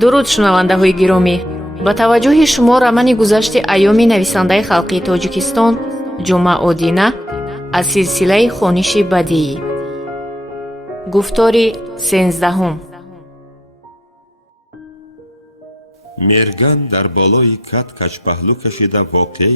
дуруд шунавандаҳои гиромӣ, ба таваҷҷӯҳи шумо рамани гузашти айёми нависандаи халқии Тоҷикистон Ҷумъа Одина аз силсилаи хониши бадиӣ. гуфтори 13. мерган дар болои кат качпаҳлӯ кашида воқеаи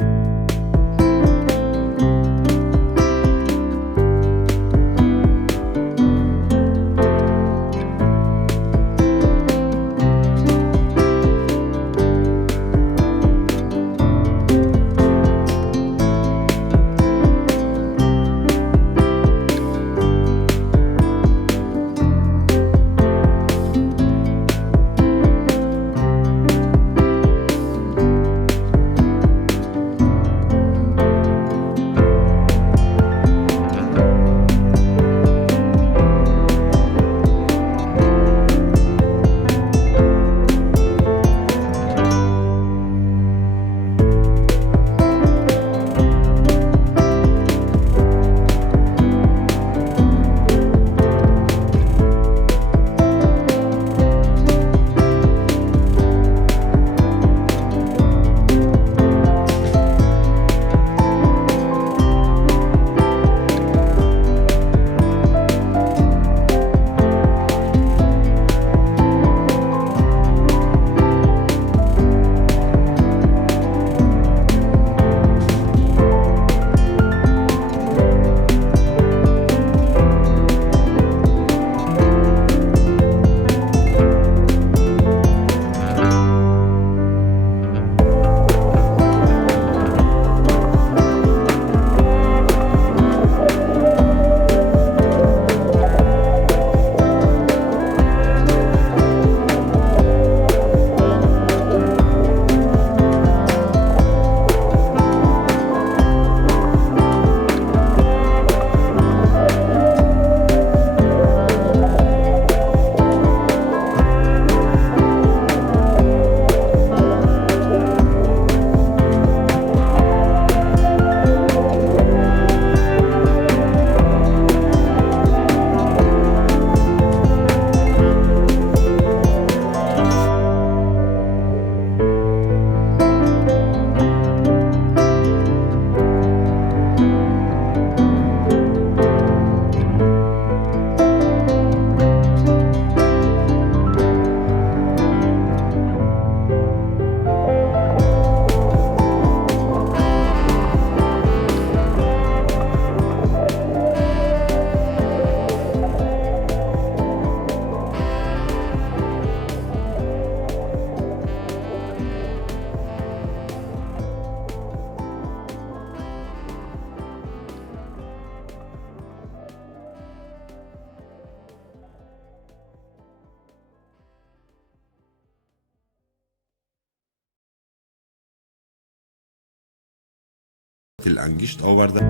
ангишт оварда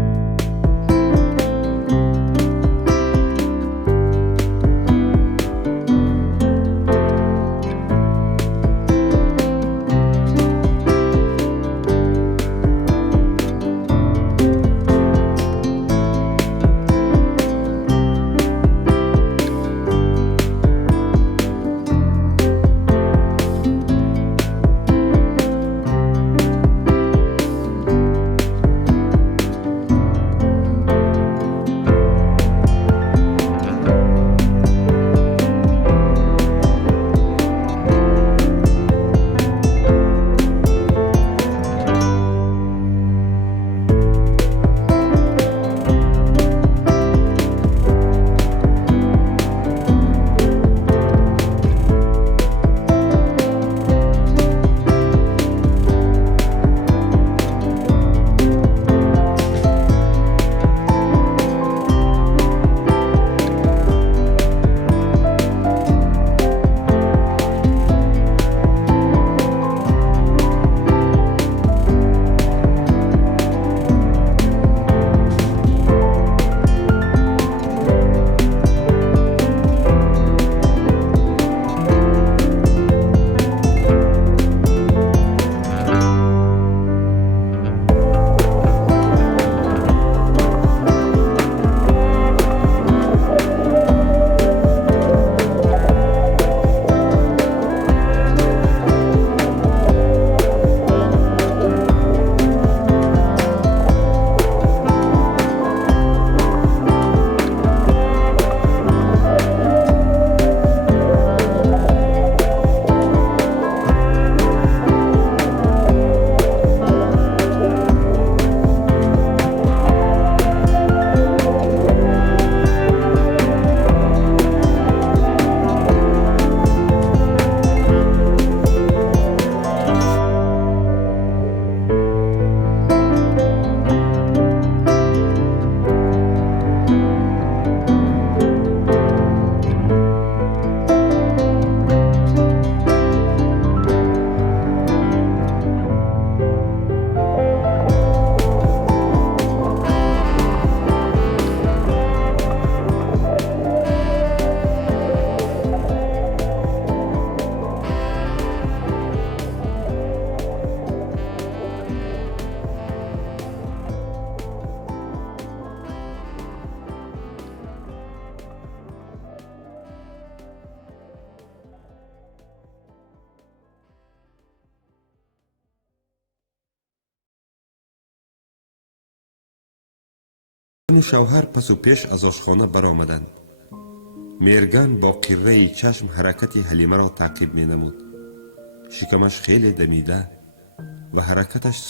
و شوهر پس و پیش از آشخانه برآمدند. میرگان با قره چشم حرکت حلیمه را تعقیب می نمود. شکمش خیلی دمیده و حرکتش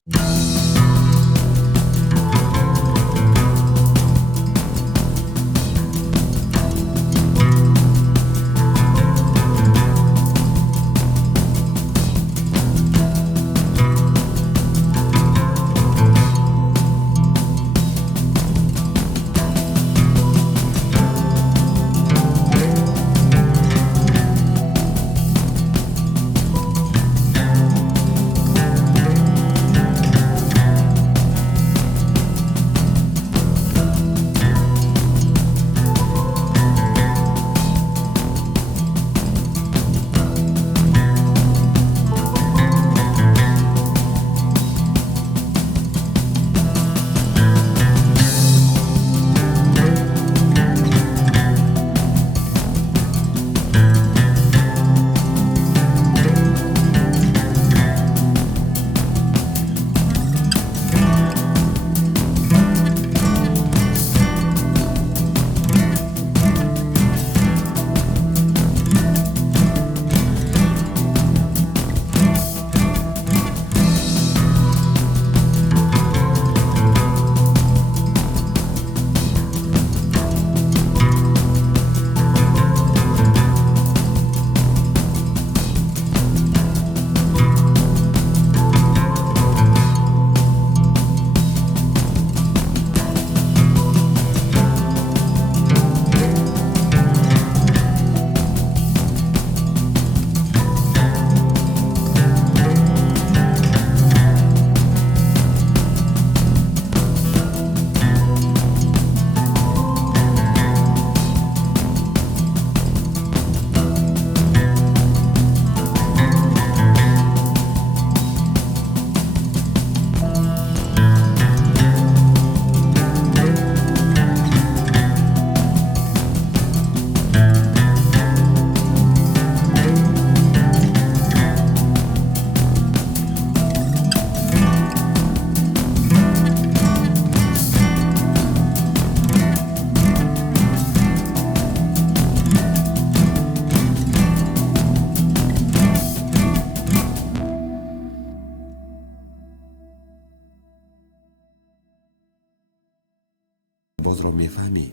باز را میفهمی؟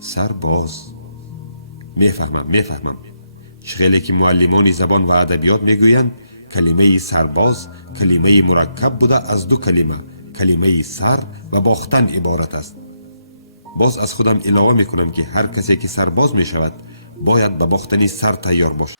سرباز. میفهمم. خیلی که معلمان زبان و ادبیات میگویند کلمه سرباز کلمه مرکب بوده از دو کلمه سر و باختن عبارت است. باز از خودم علاوه میکنم که هر کسی که سرباز میشود باید به باختن سر تیار باشد.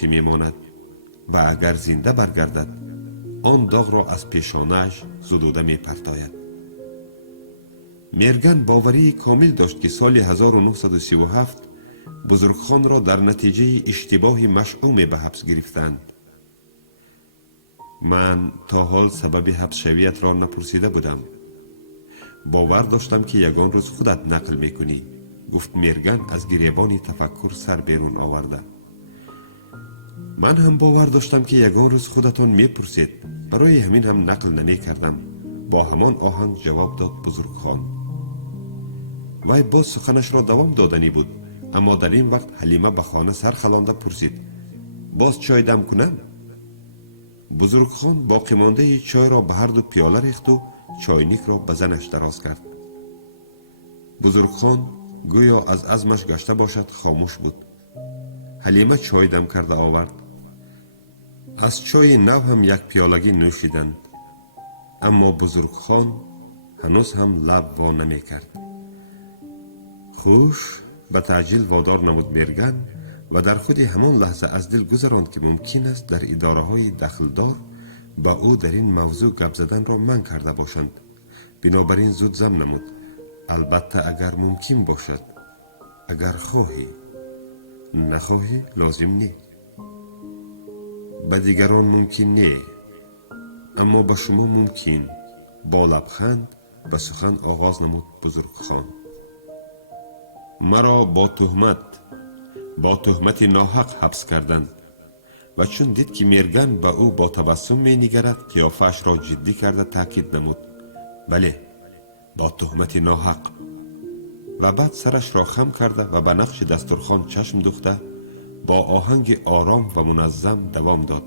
که میماند و اگر زنده برگردد آن داغ را از پیشانه‌اش زدوده میپرتاید. میرگن باوری کامل داشت که سال 1937 بزرگخان را در نتیجه اشتباه مشعوم به حبس گرفتند. من تا حال سبب حبس شویت را نپرسیده بودم. باور داشتم که یگان روز خودت نقل میکنی، گفت میرگن از گریبان تفکر سر بیرون آورده. من هم باور داشتم که یگان روز خودتان میپرسید، برای همین هم نقل نمی کردم. با همان آهنگ جواب داد بزرگخان. وای باز سخنش را دوام دادنی بود، اما در این وقت حلیمه به خانه سر خلانده پرسید باز چای دم کنم؟ بزرگخان باقی مانده چای را به هر دو پیاله ریخت و چاینیک را به زنش دراز کرد. بزرگخان گویا از عزمش گشته باشد خاموش بود. حلیمه چای دم کرده آورد. از چای نو هم یک پیالگی نوشیدند، اما بزرگخان هنوز هم لب وا نمی کرد. خوش به تعجیل وادار نمود میرگن و در خود همان لحظه از دل گذراند که ممکن است در اداره های دخلدار با او در این موضوع گپ زدن را منع کرده باشند. بنابراین زود زم نمود. البته اگر ممکن باشد، اگر خواهی، نخواهی لازم نی. به دیگران ممکن نی، اما به شما ممکن. با لبخند به سخن آغاز نمود بزرگخان. مرا با تهمت ناحق حبس کردند و چون دید که میرگن به او با تبسم می نگرد قیافش را جدی کرده تاکید نمود. بله، با تهمت ناحق. و بعد سرش را خم کرده و به نقش دسترخوان چشم دوخته با آهنگ آرام و منظم دوام داد.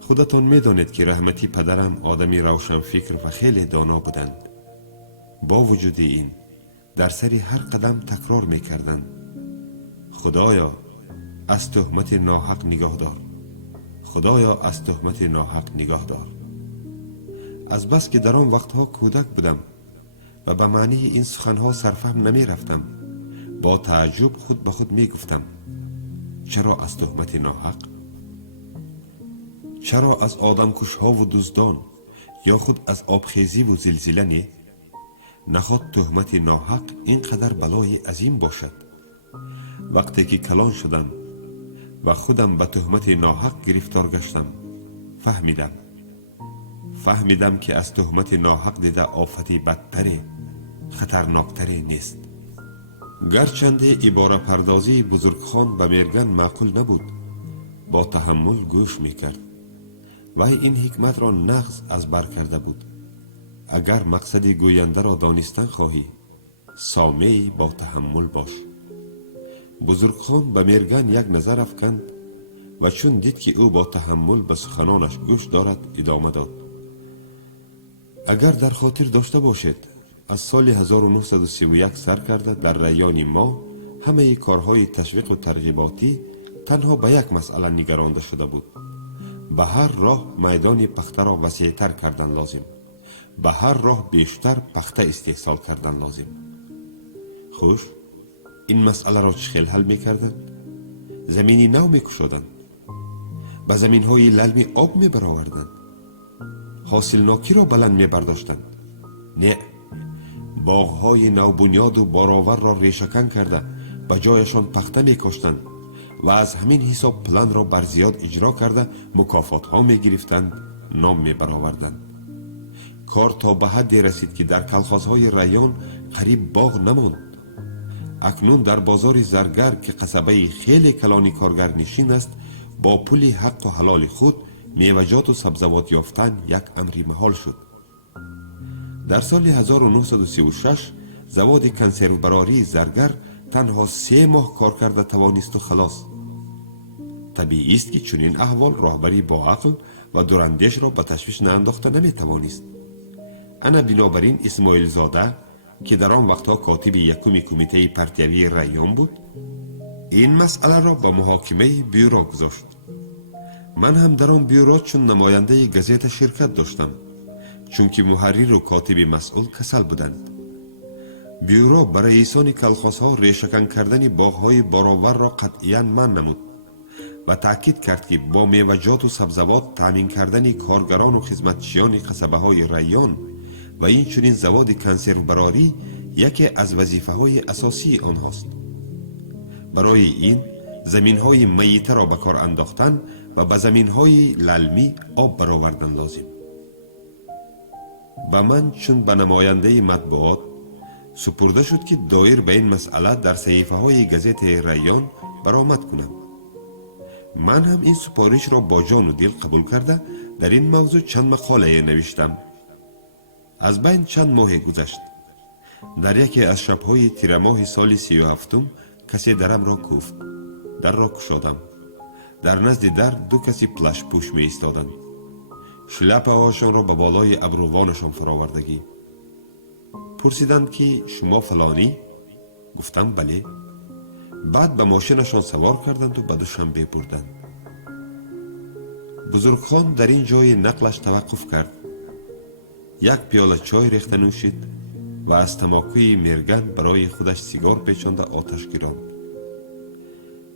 خودتان می دانید که رحمتی پدرم آدمی روشن فکر و خیلی دانا بودند. با وجود این در سری هر قدم تکرار می کردند خدایا از تهمت ناحق نگاه دار، خدایا از تهمت ناحق نگاه دار. از بس که در آن وقتها کودک بودم و به معنی این سخنها سرفهم نمی رفتم، با تعجب خود به خود می گفتم چرا از تهمت ناحق؟ چرا از آدمکشها و دزدان یا خود از آبخیزی و زلزله نه؟ نخواد تهمت ناحق اینقدر بلای عظیم باشد. وقتی که کلان شدم و خودم به تهمت ناحق گرفتار گشتم، فهمیدم که از تهمت ناحق دیده آفتی بدتری، خطرناکتری نیست. گرچنده عباره پردازی بزرگخان به میرگن معقول نبود، با تحمل گوش میکرد. وای این حکمت را نغز از بر کرده بود. اگر مقصد گوینده را دانستن خواهی، سامعی با تحمل باش. بزرگخان به میرگن یک نظر افکند و چون دید که او با تحمل به سخنانش گوش دارد ادامه داد. اگر در خاطر داشته باشید از سال 1931 سر کرده در ریان ما همه کارهای تشویق و ترغیباتی تنها به یک مسئله نگرانده شده بود. به هر راه میدان پخته را وسیع‌تر کردن لازم، به هر راه بیشتر پخته استحصال کردن لازم. خوش این مسئله را چه خیل حل میکردند؟ زمینی نو میکشادند، به زمینهای للمی آب میبرآوردند، حاصلناکی را بلند میبرداشتند. نه، باغهای نوبنیاد و بارآور را ریشه‌کن کرده به جایشان پخته میکاشتند و از همین حساب پلان را بر زیاد اجرا کرده مکافات ها میگرفتند، نام میبرآوردند. کار تا به حدی رسید که در کلخازهای ریان قریب باغ نماند. اکنون در بازار زرگر که قصبه خیلی کلانی کارگر نشین است، با پول حق و حلال خود میوه‌جات و سبزوات یافتن یک امری محال شد. در سال 1936 زواد کنسرو براری زرگر تنها 3 ماه کار کرده توانست و خلاص. طبیعی است که چنین احوال راهبری با عقل و دوراندیش را به تشویش نانداخته نمیتوانست. انا بنابراین اسماعیل زاده که در آن وقتها کاتب یکم کمیته پرتیوی ریان بود، این مسئله را به محاکمه بیورو گذاشت. من هم در آن بیورو چون نماینده گزیت شرکت داشتم، چون که محرر و کاتب مسئول کسل بودند. بیورو برای رئیسان کلخازها ریشه‌کن کردن باغ‌های بارآور را قطعاً منع نمود و تأکید کرد که با میوه‌جات و سبزوات تامین کردن کارگران و خدمتچیان قصبه‌های ریان و این چنین زواد کنسروبراری یکی از وظیفه های اساسی آنهاست. برای این زمین های میته را به کار انداختن و به زمین های للمی آب برآوردن لازم. به من چون به نماینده مطبوعات سپرده شد که دایر به این مسئله در صحیفه های گزیت ریان برآمد کنم. من هم این سپارش را با جان و دل قبول کرده در این موضوع چند مقاله نوشتم. از بین چند ماه گذشت. در یکی از شبهای تیر ماه سال 37 کسی درم را کوفت. در را گشادم. در نزد در دو کسی پلش پوش می ایستادند. شلپه هاشان را به بالای ابروانشان فراوردگی. پرسیدند که شما فلانی؟ گفتم بله. بعد به ماشینشان سوار کردند و به دوشنبه بردند. بزرگخان در این جای نقلش توقف کرد. یک پیاله چای ریخته نوشید و از تماکوی میرگن برای خودش سیگار پیچانده آتش گراند.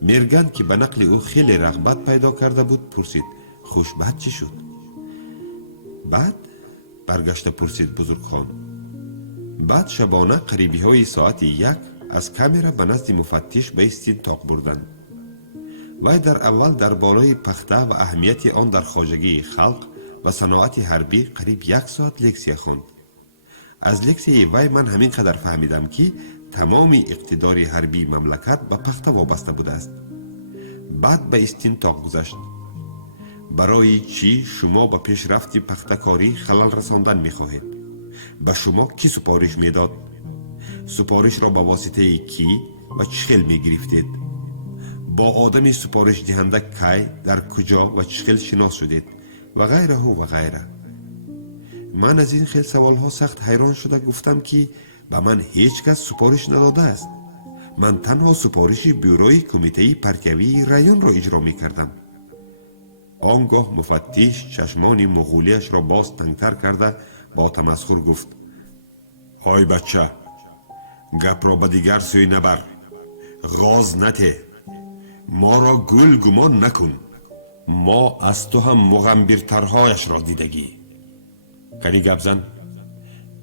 میرگن که به نقل او خیلی رغبت پیدا کرده بود پرسید خوشبخت چی شد؟ بعد برگشته پرسید بزرگخان. بعد شبانه قریبی های ساعت 1 از کامera به نزد مفتش به استینتاق بردند. وی در اول در بالای پخته و اهمیت آن در خواجگی خلق و صناعت حربی قریب 1 ساعت لکسیه خواند. از لکسیه وی من همین قدر فهمیدم که تمام اقتدار حربی مملکت به پخته وابسته بوده است. بعد به استینتاق گذشت. برای چی شما به پیشرفت پخته کاری خلل رساندن می خواهید؟ به شما کی سپارش می داد؟ سپارش را به واسطه کی و چخیل می گرفتید؟ با آدم سپارش دهنده کی در کجا و چخیل شناس شدید؟ و غیره و غیره. من از این خیل سوال ها سخت حیران شده گفتم که به من هیچ کس سپارش نداده است. من تنها سپارش بیوروی کمیته پرتوی ریان را اجرا می کردم. آنگاه مفتش چشمان مغولیش را باز تنگتر کرده با تمسخر گفت های بچه، گپ را به دیگر سوی نبر، غاز نته، ما را گل گمان نکن. ما از تو هم مغمبرترهایش را دیدگی. کنی گپ زن،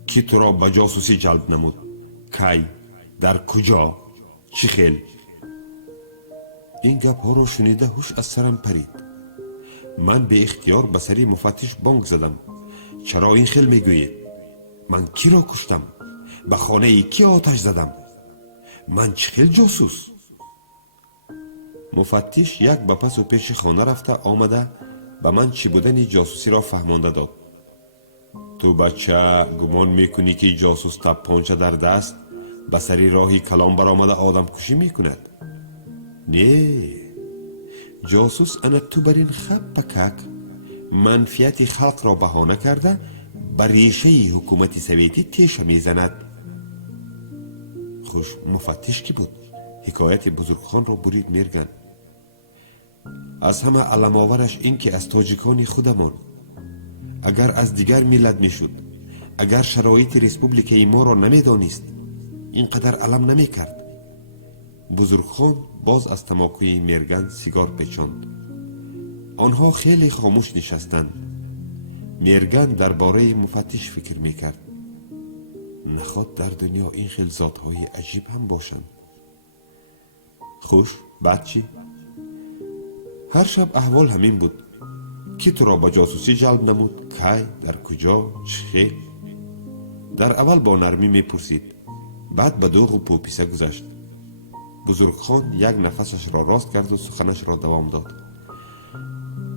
کی تو را به جاسوسی جلب نمود؟ کی؟ در کجا؟ چی خیل؟ این گپ ها را شنیده هوش از سرم پرید. من به اختیار به سری مفتش بانگ زدم. چرا این خیل میگویید؟ من کی را کشتم؟ به خانه کی آتش زدم؟ من چه خیل جاسوس؟ مفتش یک به پس و پیش خانه رفته آمده به من چی بودن جاسوسی را فهمانده داد. تو بچه گمان میکنی که جاسوس تپانچه در دست به سری راهی کلام برآمده آدم کشی میکند؟ نه، جاسوس انا تو بر این خب پکک منفیت خلق را بهانه کرده بر ریشه حکومت سویتی تیشه میزند. خوش مفتش کی بود؟ حکایت بزرگخان را برید میرگن. از همه علم آورش این که از تاجیکان خودمان، اگر از دیگر ملت میشد، اگر شرایط ریسپوبلیکای ما را نمیدانست اینقدر علم نمیکرد. بزرگخان باز از تماکوی میرگن سیگار پیچاند. آنها خیلی خاموش نشستند. میرگن درباره مفتش فکر میکرد. نخواد در دنیا این خیل ذاتهای عجیب هم باشند. خوش بعد چی؟ هر شب احوال همین بود. کی تو را با جاسوسی جلب نمود؟ کی؟ در کجا؟ چه؟ در اول با نرمی میپرسید. بعد به دوغ و پوپیسه گذشت. بزرگخان یک نفسش را راست کرد و سخنش را دوام داد.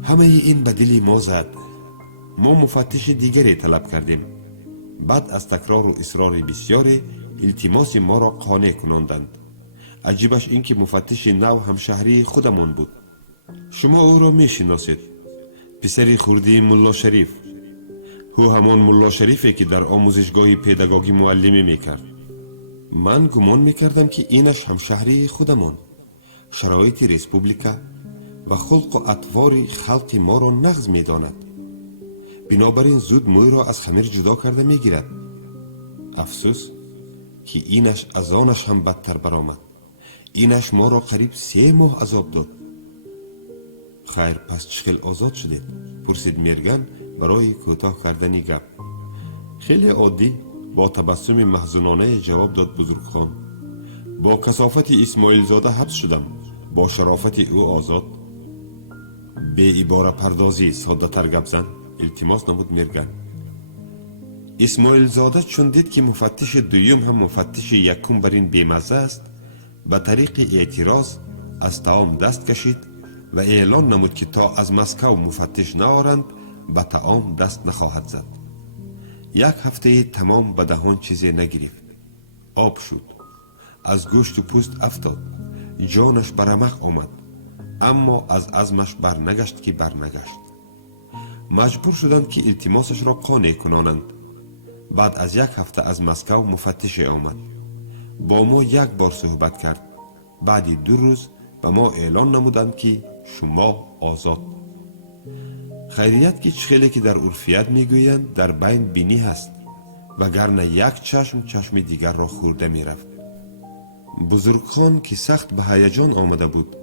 همه این به دل ما زد. ما مفتش دیگری طلب کردیم. بعد از تکرار و اصرار بسیاری التماس ما را قانع کناندند. عجیبش این که مفتش نو همشهری خودمان بود. شما او را میشناسید. پسر خردی ملا شریف. او همان ملا شریفی که در آموزشگاه پداگوژی معلمی میکرد. من گمان میکردم که اینش همشهری خودمان. شرایط ریسپوبلیکا و خلق و اطوار خلق ما را نغز میداند. بنابراین زود موی را از خمیر جدا کرده میگیرد. افسوس که اینش از آنش هم بدتر برآمد. اینش ما را قریب 3 ماه عذاب داد. خیر پس چخیل آزاد شدید؟ پرسید میرگن برای کوتاه کردن گپ. خیلی عادی با تبسم محزونانه جواب داد بزرگخان. با کثافت اسماعیل زاده حبس شدم، با شرافت او آزاد. به عباره پردازی ساده تر گپ زن التماس نمود میرگن. اسماعیل زاده چون دید که مفتش دویم هم مفتش یکم بر این بیمزه است، به طریق اعتراض از طعام دست کشید و اعلان نمود که تا از مسکو مفتش نآورند به طعام دست نخواهد زد. یک هفته تمام به دهان چیزی نگرفت. آب شد، از گوشت و پوست افتاد، جانش برمخ آمد، اما از عزمش برنگشت که برنگشت. مجبور شدند که التماسش را قانع کنانند. بعد از یک هفته از مسکو مفتش آمد، با ما یک بار صحبت کرد. بعد 2 روز به ما اعلان نمودند که شما آزاد. خیریت که چخیلی که در عرفیت میگویند در بین بینی هست، وگرنه یک چشم دیگر را خورده میرفت. بزرگخان که سخت به هیجان آمده بود،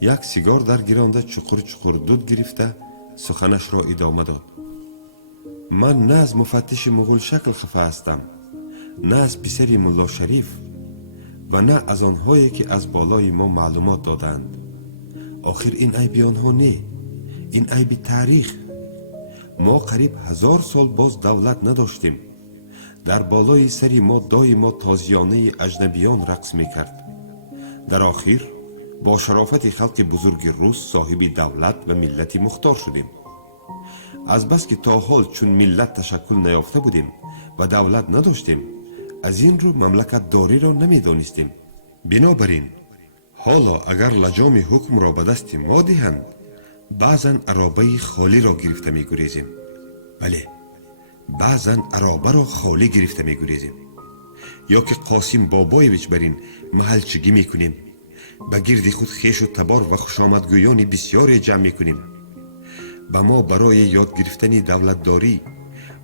یک سیگار در گرانده چقر دود گرفته سخنش را ادامه داد. من نه از مفتش مغول شکل خفه هستم، نه از پسر ملا شریف و نه از آنهایی که از بالای ما معلومات دادند. آخر این عیب آنها نه، این عیب تاریخ. ما قریب 1000 سال باز دولت نداشتیم. در بالای سری ما دائما تازیانه اجنبیان رقص میکرد. در آخر با شرافت خلق بزرگ روس صاحب دولت و ملتی مختار شدیم. از بس که تا حال چون ملت تشکل نیافته بودیم و دولت نداشتیم، از این رو مملکت داری را نمیدانستیم. بنابراین حالا اگر لجام حکم را به دست ما دهند، بعضا عرابه خالی را گرفته می گریزیم. بله، بعضا عرابه را خالی گرفته می گریزیم. یا که قاسم بابایویچ برین محلچگی می کنیم، به گرد خود خیش و تبار و خوشامدگویان بسیاری جمع می کنیم. به ما برای یاد گرفتن دولتداری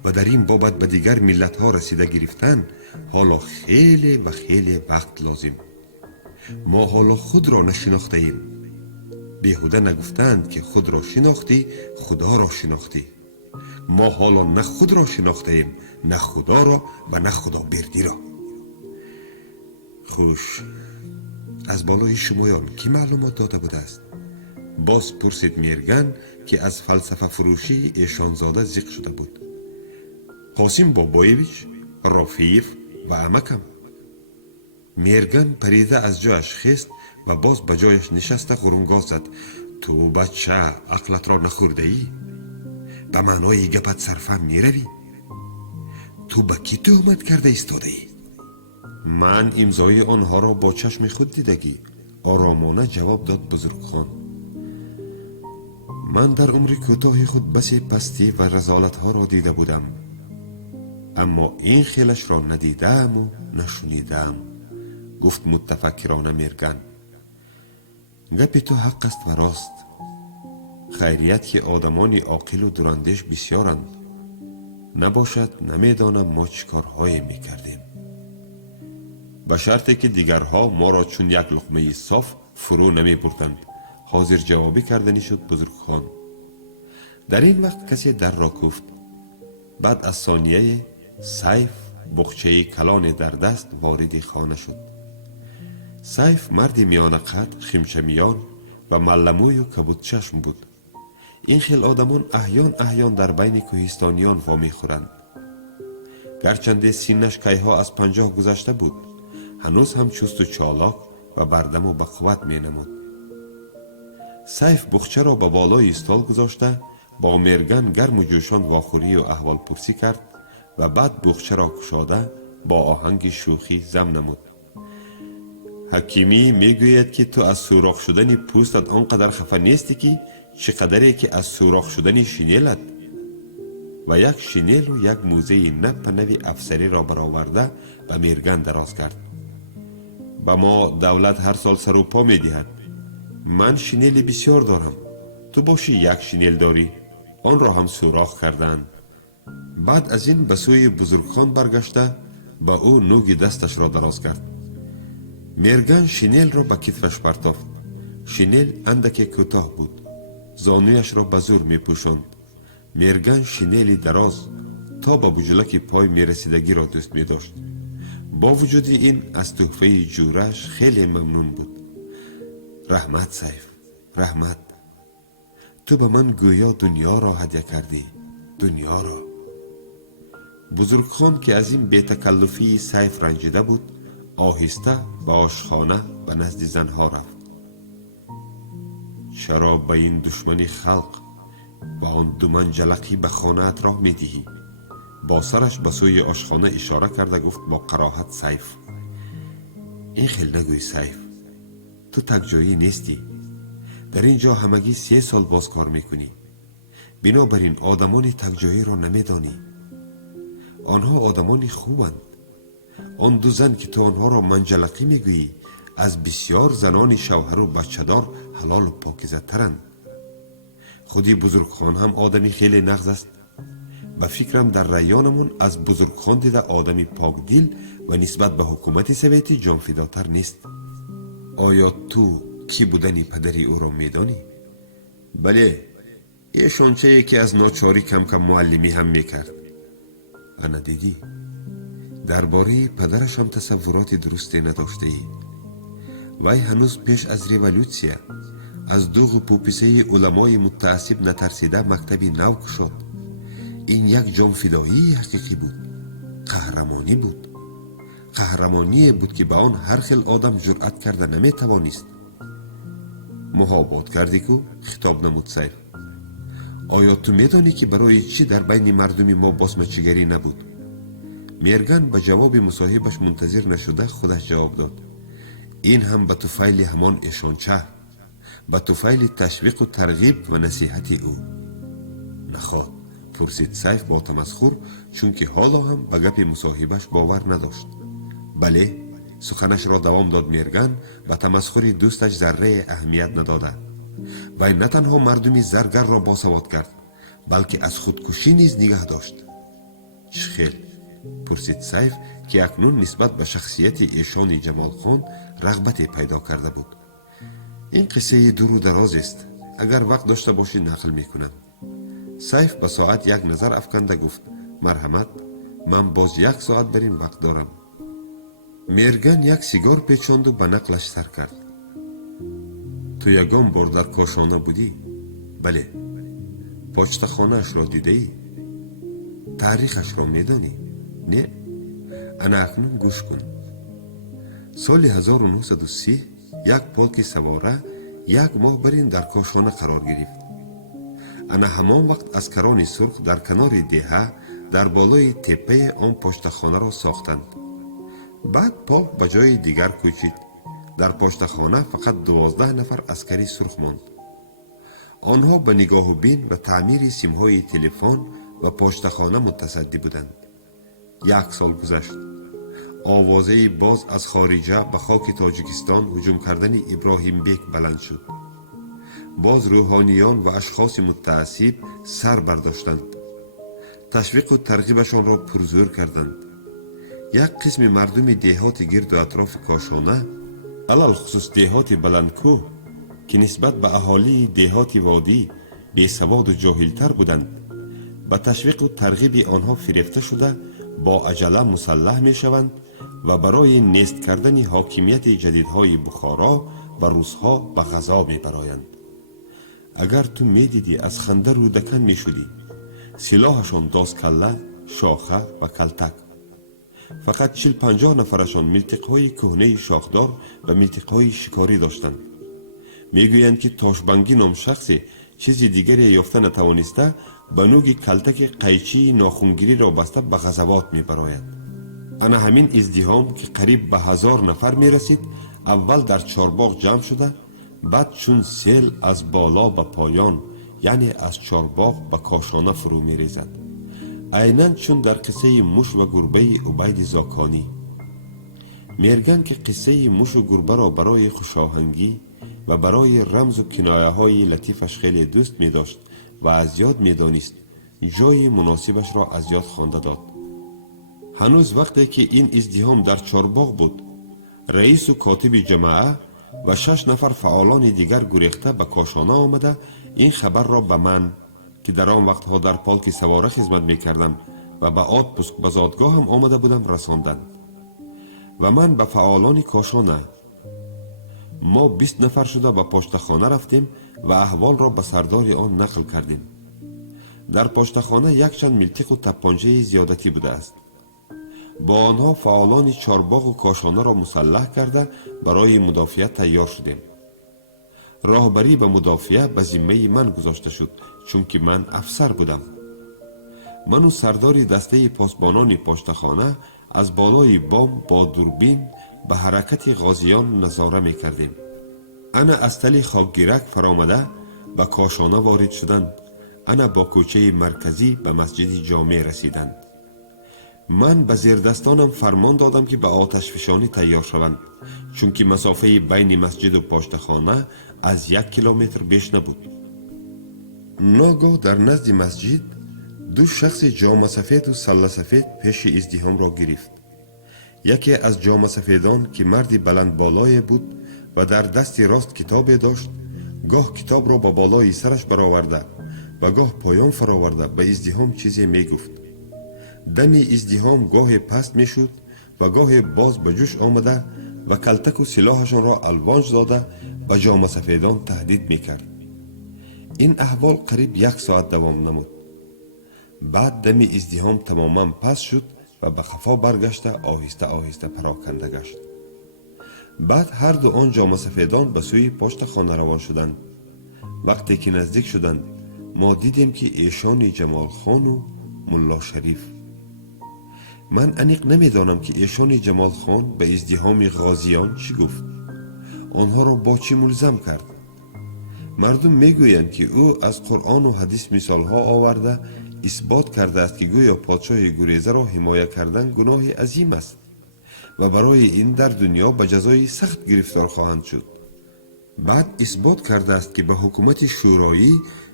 و در این بابت به دیگر ملت ها رسیده گرفتن حالا خیلی و خیلی وقت لازم. ما حالا خود را نشناخته ایم. بیهوده نگفتند که خود را شناختی خدا را شناختی. ما حالا نه خود را شناخته ایم، نه خدا را و نه خدا بردی را. خوش، از بالای شمایان کی معلومات داده بوده است؟ باز پرسید میرگن که از فلسفه فروشی ایشانزاده زیق شده بود. قاسم بابایویچ، رافیف و امکم. میرگن پریده از جایش خیست و باز به جایش نشسته غرونگاه زد. تو بچه عقلت را نخورده ای؟ به معنای گپت صرفا میروی؟ تو به کی تهمت کرده ایستاده ای؟ من امضای آنها را با چشم خود دیدگی، آرامانه جواب داد بزرگخان. من در عمر کوتاه خود بسی پستی و رذالت ها را دیده بودم، اما این خیلش را ندیدم و نشنیدم، گفت متفکرانه میرگن. گپی تو حق است و راست. خیریت که آدمان عاقل و دوراندیش بسیارند، نباشد نمیدانم ما چه کارهایی میکردیم. به شرطی که دیگرها ما را چون یک لقمه صاف فرو نمی بردند. حاضر جوابی کردنی شد بزرگخان. در این وقت کسی در را کوفت. بعد از ثانیه سیف بخچه کلان در دست وارد خانه شد. سیف مردی میان قد، خمشمیان و ملموی و کبود چشم بود. این خیل آدمان احیان در بین کوهستانیان وامی خورند. گرچنده سینش کیها از 50 گذشته بود، هنوز هم چست و چالاک و بردم و به قوت می نمود. سیف بخچه را به بالای استال گذاشته با میرگن گرم و جوشان واخوری و احوال پرسی کرد و بعد بخچه را کشاده با آهنگ شوخی زم نمود. حکیمی میگوید که تو از سوراخ شدن پوستت آنقدر خفه نیستی که چقدری که از سوراخ شدن شینیلت. و یک شینیل و یک موزه نپ نوی افسری را برآورده به میرگن دراز کرد. به ما دولت هر سال سر و پا می دهد. من شینیل بسیار دارم، تو باشی یک شینیل داری، آن را هم سوراخ کردند. بعد از این به سوی بزرگخان برگشته به او نوک دستش را دراز کرد. میرگن شینیل را به کتفش پرتافت. شینیل اندک کوتاه بود، زانویش را به زور می پوشاند. میرگن شینیلی دراز تا به بجلک پای میرسیدگی را دوست می داشت. با وجود این از تحفه جورش خیلی ممنون بود. رحمت سیف، رحمت، تو به من گویا دنیا را هدیه کردی، دنیا را. بزرگخان که از این بی‌تکلفی سیف رنجیده بود، آهسته به آشخانه به نزد زنها رفت. چرا به این دشمن خلق و آن دو منجلقی به خانه ات راه می دهی؟ با سرش به سوی آشخانه اشاره کرده گفت با قراحت سیف: این خیل نگوی سیف، تو تکجایی نیستی. در اینجا همگی 3 سال باز کار میکنی. بنابراین آدمان تکجایی را نمیدانی. آنها آدمان خوبند. آن 2 زن که تو آنها را منجلقی میگویی از بسیار زنان شوهر و بچه‌دار حلال و پاکیزه ترند. خودی بزرگخان هم آدمی خیلی نغز است. به فکرم در ریانمون از بزرگخان دیده آدمی پاک دل و نسبت به حکومت سویتی جانفداتر نیست. آیا تو کی بودنی پدری او را میدانی؟ بله، یه شانچه که از ناچاری کم کم معلمی هم میکرد. انا دیدی؟ درباره پدرش هم تصورات درستی نداشته ای. وی هنوز پیش از ریولوسیا از دوغ پوپیسه علمای متعصب نترسیده مکتبی نو کشاد. این یک جانفدایی حقیقی بود. قهرمانی بود. قهرمانی بود که به آن هر خیل آدم جرأت کرده نمیتوانست. محابات کردی کو؟ خطاب نمود سیف. آیا تو میدانی که برای چی در بین مردم ما باسمچیگری نبود؟ میرگن به جواب مصاحبش منتظر نشده خودش جواب داد: این هم به طفیل همان اشانچه، به طفیل تشویق و ترغیب و نصیحت او. نخواد؟ پرسید سیف با تمسخر، چون که حالا هم به گپ مصاحبش باور نداشت. بله، سخنش را دوام داد میرگن، به تمسخر دوستش ذره اهمیت نداده. وی نه تنها مردمی زرگر را باسواد کرد، بلکه از خودکشی نیز نگه داشت. چه خیل؟ پرسید سیف که اکنون نسبت به شخصیت ایشان جمال خان رغبتی پیدا کرده بود. این قصه دور و دراز است. اگر وقت داشته باشی نقل میکنم. سیف به ساعت یک نظر افکنده گفت: مرحمت، من باز 1 ساعت بر این وقت دارم. میرگن یک سیگار پیچاند و به نقلش سر کرد. تو یگان بار در کاشانه بودی؟ بله. پاچت خانه اش را دیده ای؟ تاریخش را میدانی؟ نه؟ انا اکنون گوش کن. سال 1930 یک پالک سواره 1 ماه برین در کاشانه قرار گرفت. انا همان وقت از کران سرخ در کنار دیه در بالای تپه آن پشت خانه را ساختند. بعد پالک به جای دیگر کوچید. در پشت خانه فقط 12 نفر عسکری سرخ ماند. آنها به نگاه و بین و تعمیر سیمهای تلفن و پشت خانه متصدی بودند. 1 سال گذشت. آوازه باز از خارجه به خاک تاجیکستان هجوم کردن ابراهیم بیک بلند شد. باز روحانیان و اشخاص متعصب سر برداشتند. تشویق و ترغیبشان را پرزور کردند. یک قسم مردم دیهات گرد و اطراف کاشانه، علل خصوص دیهات بلندکوه که نسبت به اهالی دیهات وادی بی سواد و جاهلتر بودند، به تشویق و ترغیب آنها فریفته شده با عجله مسلح می شوند و برای نیست کردن حاکمیت جدیدهای بخارا و روسها به غزا می برایند. اگر تو می دیدی از خنده رودکن می شدی. سلاحشان داستکله، شاخه و کلتک. فقط 40-50 نفرشان ملتقهای کهنه شاخدار و ملتقهای شکاری داشتند. میگویند که تاشبنگی نام شخصی چیز دیگری یافته نتوانسته به نوک کلتک قیچی ناخونگیری را بسته به غزوات می براید. انا همین ازدحام که قریب به 1000 نفر می رسید، اول در چارباغ جمع شده، بعد چون سیل از بالا به پایان، یعنی از چارباغ به کاشانه فرو می ریزد. عیناً چون در قصه موش و گربه عبید زاکانی. میرگن که قصه موش و گربه را برای خوشاهنگی و برای رمز و کنایه های لطیفش خیلی دوست می داشت و از یاد می دانست، جای مناسبش را از یاد خوانده داد. هنوز وقتی که این ازدحام در چارباغ بود، رئیس و کاتب جماعه و 6 نفر فعالان دیگر گریخته به کاشانه آمده این خبر را به من که در آن وقتها در پالک سواره خدمت می کردم و به آتپوسک به زادگاه هم آمده بودم رساندند و من به فعالان کاشانه ما 20 نفر شده به پاشتخانه رفتیم و احوال را به سردار آن نقل کردیم. در پاشتخانه یک چند میلتیق و تپانچه زیادتی بوده است. با آنها فعالان چارباغ و کاشانه را مسلح کرده برای مدافعت تیار شدیم. راهبری به مدافعه به ذمه من گذاشته شد چون که من افسر بودم. من و سردار دسته پاسبانان پاشتخانه از بالای بام با دوربین به حرکت غازیان نظاره می کردیم. انا از تل خاکگیرک فرامده به کاشانه وارد شدند. انا با کوچه مرکزی به مسجد جامع رسیدند. من به زیردستانم فرمان دادم که به آتش فشانی تیار شوند چون که مسافه بین مسجد و پاشتخانه از 1 کیلومتر بیش نبود. ناگاه در نزد مسجد دو شخص جامه سفید و سله سفید پیش ازدحام را گرفت. یکی از جامه سفیدان که مردی بلند بالای بود و در دست راست کتابی داشت، گاه کتاب را به بالای سرش برآورده و گاه پایان فراورده به ازدحام چیزی می گفت. دمی ازدحام گاه پست می شد و گاه باز به جوش آمده و کلتک و سلاحشان را الوانج داده به جامه سفیدان تهدید می کرد. این احوال قریب 1 ساعت دوام نمود. بعد دمی ازدحام تماما پست شد و به خفا برگشته آهسته آهسته پراکنده گشت. بعد هر دو آن جامه سفیدان به سوی پاشتخانه روان شدند. وقتی که نزدیک شدند ما دیدیم که ایشان جمال خان و ملا شریف. من انیق نمیدانم که ایشان جمال خان به ازدحام غازیان چی گفت، آنها را با چی ملزم کرد. مردم میگویند که او از قرآن و حدیث مثالها آورده اثبات کرده است که گویا پادشاه گریزه را حمایت کردن گناه عظیم است و برای این در دنیا به جزای سخت گرفتار خواهند شد. بعد اثبات کرده است که به حکومت شورایی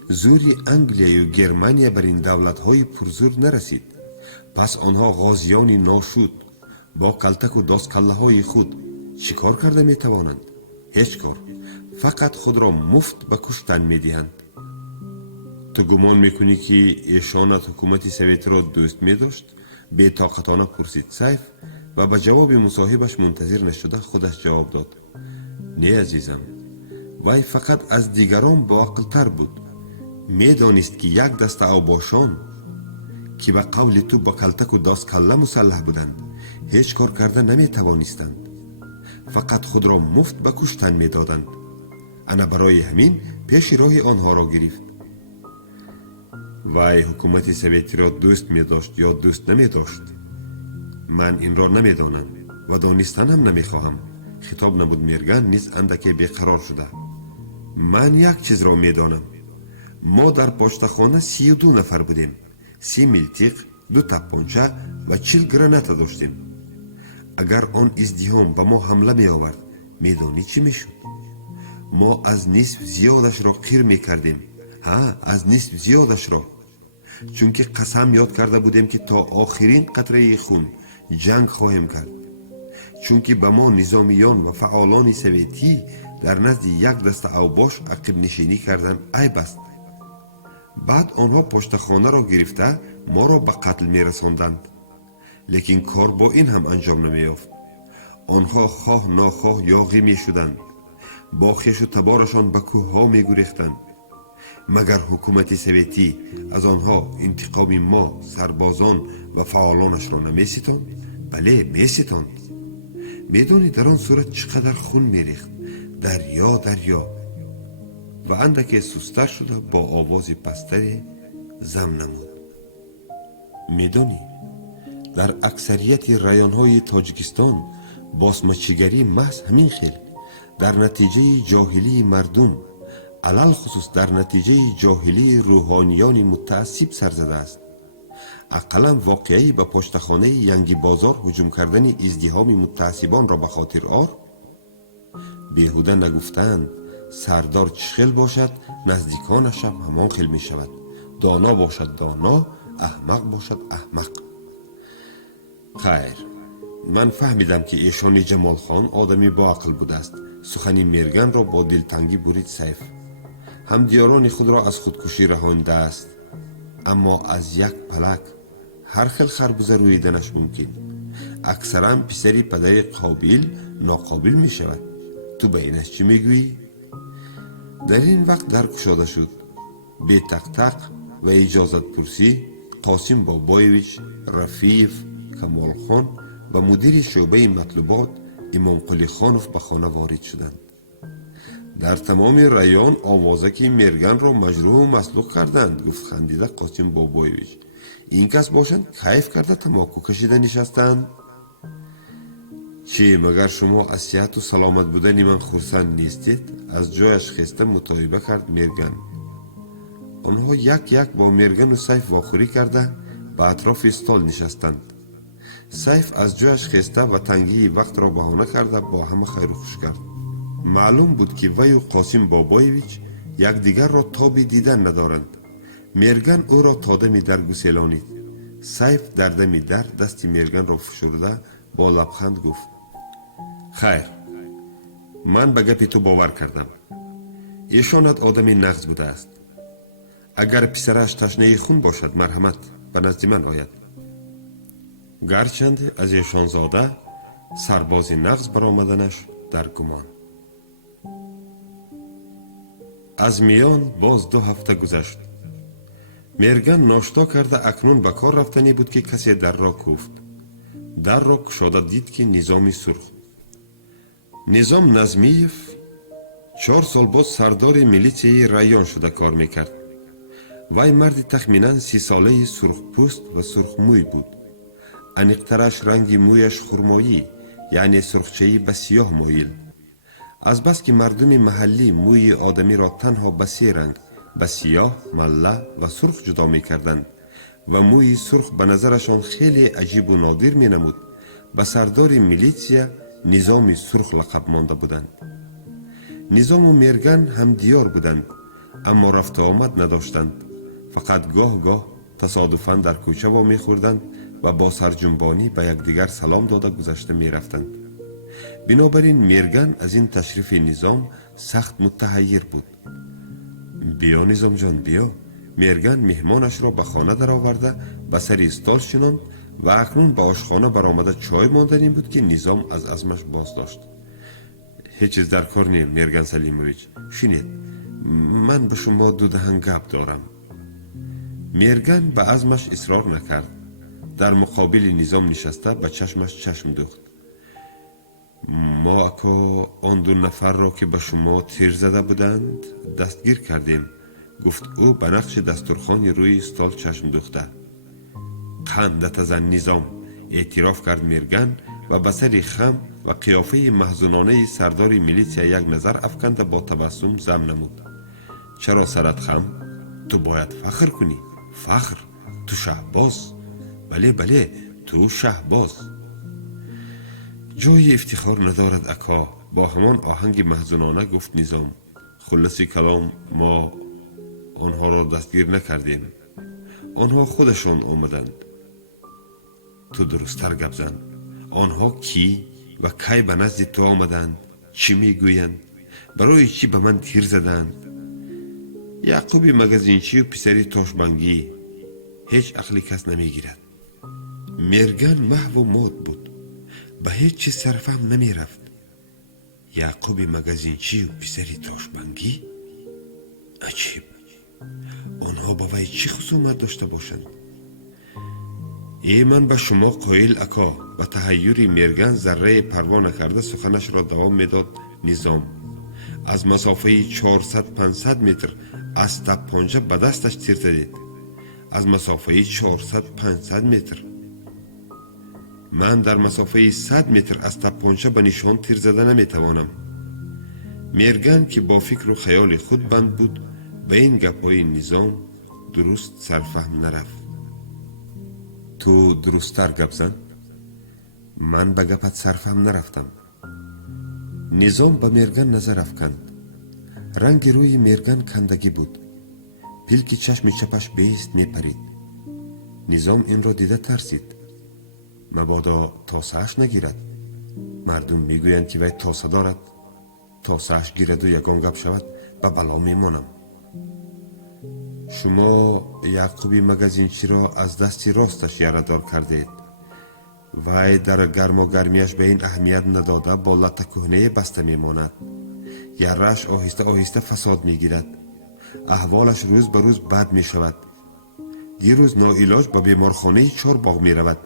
زوری انگلیای و گرمانیا بر این دولت‌های پرزور نرسید. پس آنها غازیان ناشود با کلتک و داستکله‌های خود چیکار کرده میتوانند؟ هیچ کار. فقط خود را مفت به کشتن میدهند. تو گمان میکنی که ایشان از حکومت سویت را دوست میداشت؟ بی طاقتانه پرسید سیف و به جواب مصاحبش منتظر نشده خودش جواب داد. نه عزیزم، وی فقط از دیگران با عقل‌تر بود. میدانست که یک دسته اوباشان که به قول تو با کلتک و داستکله مسلح بودند هیچ کار کرده نمیتوانستند. فقط خود را مفت به کشتن میدادند. انا برای همین پیش راه آنها را گرفت. وی حکومت سویتی را دوست می داشت یا دوست نمی داشت؟ من این را نمی دانم و دانستن هم نمی خواهم. خطاب نمود میرگن نیز اندکی بیقرار شده. من یک چیز را می دانم. ما در پاشتخانه 32 نفر بودیم. 30 میلتیق، 2 تپانچه و 40 گرانت داشتیم. اگر آن ازدحام به ما حمله می آورد میدانی چی می شد؟ ما از نصف زیادش را قیر می کردیم. از نصف زیادش را. چون که قسم یاد کرده بودیم که تا آخرین قطره خون جنگ خواهیم کرد. چون که به ما نظامیان و فعالان سویتی در نزد یک دسته اوباش عقب نشینی کردن عیب است. بعد آنها پاشتخانه را گرفته ما را به قتل می رساندند. لیکن کار با این هم انجام نمی یافت. آنها خواه ناخواه یاغی می شدند. با خویش و تبارشان به کوه ها می گریختند. مگر حکومت سویتی از آنها انتقام ما سربازان و فعالانش را نمی ستاند؟ بله می ستاند. میدانی در آن صورت چقدر خون می ریخت. دریا دریا. و اندکی سستر شده با آواز پستر زم نمود. میدانی در اکثریت رایان‌های تاجیکستان باسمچیگری محض همین خیل در نتیجه جاهلی مردم، علل خصوص در نتیجه جاهلی روحانیان متعصب سر زده است. اقلا واقعی به پاشتخانه ینگی بازار هجوم کردن ازدحام متعصبان را به خاطر آر؟ بیهوده نگفتند. سردار چخل باشد نزدیکانش هم همان خیل می شود. دانا باشد دانا، احمق باشد احمق. خیر، من فهمیدم که ایشان جمال خان آدمی با عقل بوده است. سخنی میرگن را با دلتنگی برید سیف. هم دیاران خود را از خودکشی رهانده است، اما از یک پلک هر خل خربوزه رویدنش ممکن. اکثرا پسری پدر قابل ناقابل می شود. تو به اینش چی میگویی؟ در این وقت در گشاده شد. بی تق تق و اجازت پرسی قاسم بابایویچ، رفیف، کمال خان و مدیر شعبه مطلوبات امام قلی خانوف به خانه وارد شدند. در تمام رایان آوازکی مرگن را مجروح و مسلوق کردند. گفت خندیده قاسم بابایویچ: این کس باشند کیف کرده تماکو کشیده نشستند؟ چی مگر شما از صحت و سلامت بودن من خرسند نیستید؟ از جایش خسته مطالبه کرد مرگن. آنها یک یک با مرگن و سیف واخوری کرده به اطراف استال نشستند. سیف از جایش خسته و تنگی وقت را بهانه کرده با همه خیر و خوش کرد. معلوم بود که وی و قاسم بابایویچ یکدیگر را تابی دیدن ندارند. مرگن او را تا دم در گسیلانید. سیف در دم در دست مرگن را فشرده با لبخند گفت: خیر، من به گپ تو باور کردم. ایشانت آدمی نغز بوده است. اگر پسرش تشنه خون باشد مرحمت به نزد من آید. گرچند از ایشان زاده سرباز نغز برآمدنش در گمان. از میان باز 2 هفته گذشت. مرگن ناشتا کرده اکنون به کار رفتنی بود که کسی در را کوفت. در را گشاده دید که نظامی سرخ. نظام نظمیف 4 سال باز سردار میلیسیای رایان شده کار میکرد. وی مردی تخمینا 30 ساله سرخ پوست و سرخ موی بود. انیقترش رنگ مویش خرمایی، یعنی سرخچه‌ای به سیاه مایل. از بس که مردم محلی موی آدمی را تنها به 3 رنگ، به سیاه، مله و سرخ جدا می کردند و موی سرخ به نظرشان خیلی عجیب و نادر می نمود، به سردار میلیسیا نظام سرخ لقب مانده بودند. نظام و مرگن هم دیار بودند، اما رفت آمد نداشتند. فقط گاه گاه تصادفاً در کوچه وا می خوردند و با سرجنبانی به یکدیگر سلام داده گذشته می رفتند. بنابراین مرگن از این تشریف نظام سخت متحیر بود. بیا نظام جان بیا. مرگن مهمانش را به خانه در آورده به سر استال شناند و اکنون به آشخانه برآمده چای ماندنی بود که نظام از عزمش باز داشت. هیچ چیز در کار نیم مرگن سلیمویچ. شنید، من به شما 2 دهن گپ دارم. مرگن به عزمش اصرار نکرد. در مقابل نظام نشسته به چشمش چشم دوخت. ما اکا آن 2 نفر را که به شما تیر زده بودند دستگیر کردیم، گفت او به نقش دسترخوان روی استال چشم دوخته. قندت از نظام، اعتراف کرد مرگن و به سر خم و قیافه محزونانه سردار میلیسیا یک نظر افکنده با تبسم زم نمود. چرا سرت خم؟ تو باید فخر کنی. فخر؟ تو شهباز؟ بله بله، تو شهباز. جای افتخار ندارد اکا. با همان آهنگ محزونانه گفت نظام. خلاصی کلام، ما آنها را دستگیر نکردیم، آنها خودشان آمدند. تو درست‌تر گپ زن. آنها کی و کی به نزد تو آمدند؟ چی میگویند؟ برای چی به من تیر زدند؟ یعقوب مگزینچی و پسری تاشبنگی. هیچ عقلی کس نمیگیرد. مرگن محو و مات بود، به هیچ چیز صرفم نمی رفت. یعقوب مگزینچی و پسری تاشبنگی؟ عجیب. آنها با وی چی خصومت داشته باشند؟ من به شما قائل اکا. به تحیر مرگن ذره پروا نکرده سخنش را دوام میداد نظام. از مسافه 400-500 متر از تپانچه به دستش تیر زدید. از مسافه 400-500 متر. من در مسافه 100 متر از تپانچه به نشان تیر زده نمیتوانم. مرگن که با فکر و خیال خود بند بود به این گپای نظام درست سرفهم نرفت. تو درست‌تر گپ زن. من به گپت سرفهم نرفتم. نظام به مرگن نظر افکند. رنگ روی مرگن کندگی بود. پلک چشم چپش بیست میپرید. نظام این را دیده ترسید. مبادا تاسه‌اش نگیرد. مردم میگویند که وی تاسه دارد. تاسه‌اش گیرد و یگان گپ شود به بلا میمانم. شما یعقوب مگزینچی را از دست راستش یاره‌دار کردید. وی در گرم و گرمیش به این اهمیت نداده با لطه کهنه بسته میماند. یره‌اش آهسته آهسته فساد میگیرد. احوالش روز به روز بد می شود. دیروز ناعلاج به بیمارخانه چارباغ می رود.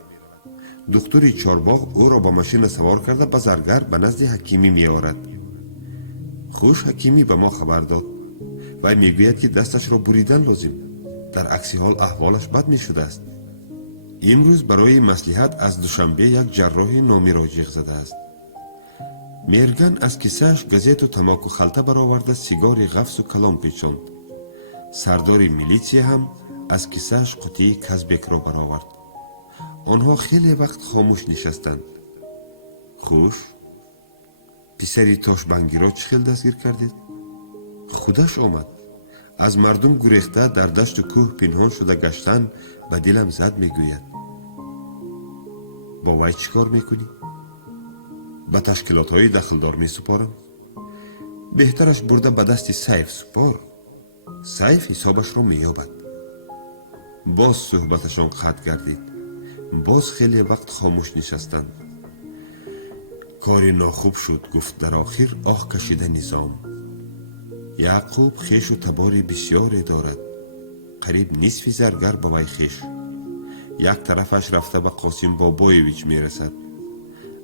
دکتر چارباغ او را با ماشین سوار کرده به زرگر به نزد حکیمی می آورد. خوش حکیمی به ما خبر داد. وی می گوید که دستش را بریدن لازم. در عکس حال احوالش بد می شده است. امروز برای مصلحت از دوشنبه یک جراح نامی را جیغ زده است. میرگن از کیسه‌اش گازت و تماک و خلطه برآورده سیگار غفص و کلام پیچاند. سردار میلیتسیا هم از کیسه‌اش قوطی کزبک را برآورد. آنها خیلی وقت خاموش نشستند. خوش، پسری تاشبنگی را چه خیل دستگیر کردید؟ خودش آمد. از مردم گریخته در دشت و کوه پنهان شده گشتن به دلم زد میگوید. با وی چی کار میکنی؟ به تشکیلات های دخلدار می سپارم. بهترش برده به دست سیف سپار. سیف حسابش را مییابد. باز صحبتشان قطع گردید. باز خیلی وقت خاموش نشستند. کاری ناخوب شد، گفت در آخر آه کشیده نظام. یعقوب خیش و تباری بسیاری دارد. قریب نصف زرگر به وی خیش. یک طرفش رفته به قاسم بابایویچ میرسد.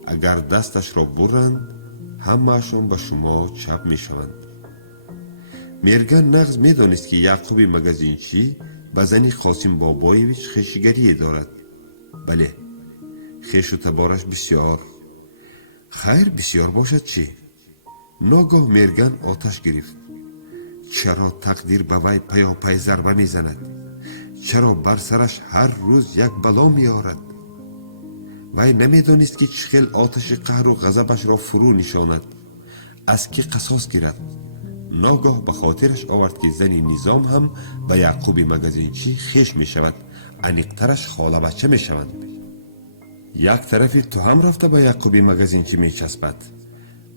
اگر دستش را برند همه‌شان به شما چپ می شوند. میرگن نغز می دانست که یعقوب مگزینچی به زن قاسم بابایویچ خیشگری دارد. بله، خیش و تبارش بسیار. خیر بسیار باشد چی؟ ناگاه میرگن آتش گرفت. چرا تقدیر به وی پیاپی ضربه می زند؟ چرا بر سرش هر روز یک بلا می آرد؟ وی نمیدانست که چه خیل آتش قهر و غضبش را فرو نشاند. از کی قصاص گیرد؟ ناگاه به خاطرش آورد که زن نظام هم به یعقوب مگزینچی خیش می شود. انیقترش خاله بچه می شوند. یک طرفی تو هم رفته به یعقوب مگزینچی می چسبد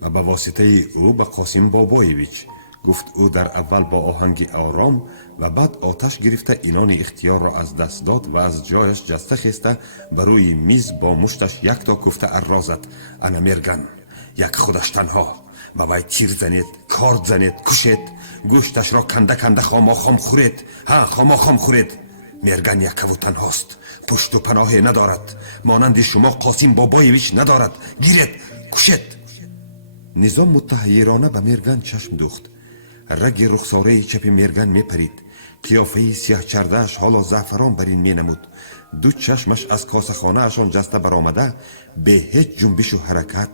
و به واسطه او به قاسم بابایویچ. گفت او در اول با آهنگ آرام و بعد آتش گرفته اینان اختیار را از دست داد و از جایش جسته خسته بر روی میز با مشتش یک تا کوفته ار زد. انا میرگن، یک خودش تنها. و وی تیر زنید، کارد زنید، کشید. گوشتش را کنده کنده خاماخام خورید. خاماخام خورید. میرگن یک و تنهاست. پشت و پناهی ندارد. مانند شما قاسم بابایویچ ندارد. گیرید، کشید. نظام متحیرانه به میرگن چشم دوخت. رگ رخساره چپ میرگن می پرید. قیافه سیاه چردهش حالا زعفران بر این می نمود. دو چشمش از کاسه خانه اشان جسته برآمده به هیچ جنبش و حرکت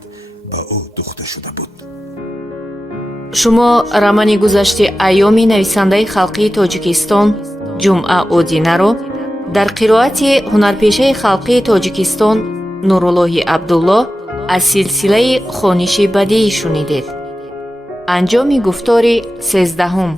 به او دوخته شده بود. شما романи گذشته ایامی نویسنده خلقی تاجیکستان جمعه اودینه رو در قرائت هنرپیشه خلقی تاجیکستان نوراللهی عبدالله از سلسله خوانش بدیعی شنیدید. انجام گفتار 13.